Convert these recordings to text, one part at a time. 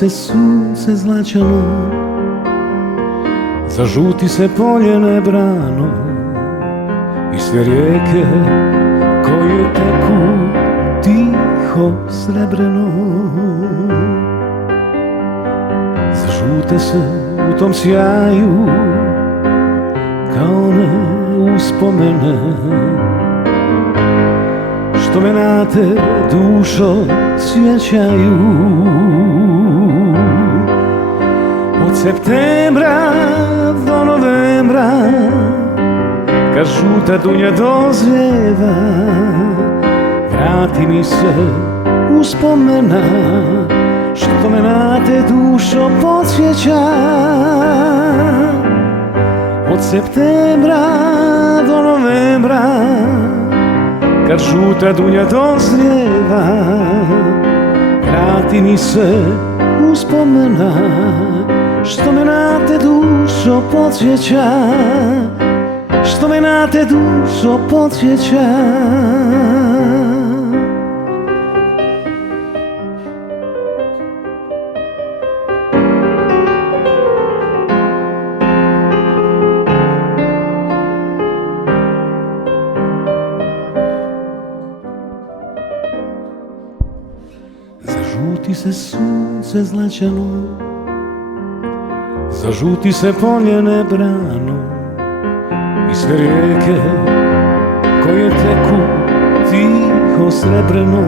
se sunce zlačano, zažuti se polje nebrano i sve rijeke koje teku tiho srebreno. Zažute se u tom sjaju kao one uspomene što me na te dušo sjećaju. Od septembra do novembra kad žuta dunja dozrijeva, vrati mi se uspomena što me na te dušo podsjeća. Od septembra do novembra kad žuta dunja dozrijeva, vrati mi se uspomena što me na te dušo podsjeća, što me na te dušo podsjeća. Zažuti se sunce zlačano, zažuti se polje nebrano i sve rijeke koje teku tiho srebreno.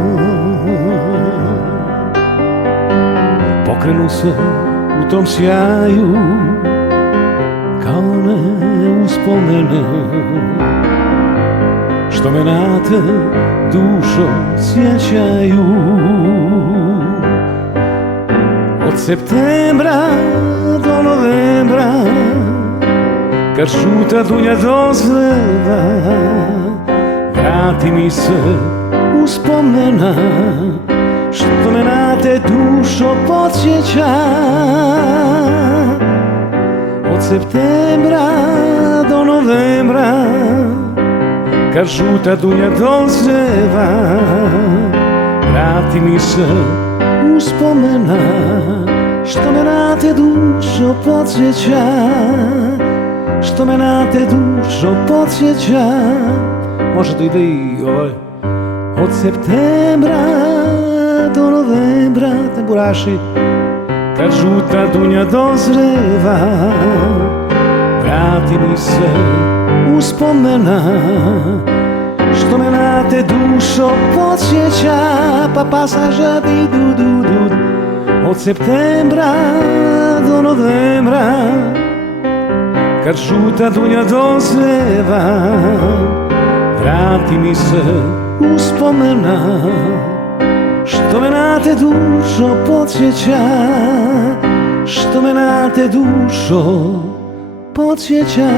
Pokrenu se u tom sjaju kao one uspomene što me na te dušo sjećaju. Od septembra do novembra kad žuta dunja dozrijeva, vrati mi se uspomena što me na te dušo podsjeća. Od septembra do novembra kad žuta dunja dozrijeva, vrati mi se uspomena što me na te dušo podsjeća, što me na te dušo podsjeća. Može da ide i ovaj. Od septembra do novembra, tamburaši, kad žuta dunja dozrijeva, vrati mi se uspomena što me na te dušo podsjeća. Pa pasaža di du du du. Od septembra do novembra kad žuta dunja dozrijeva, vrati mi se uspomena što me na te dušo podsjeća, što me na te dušo podsjeća.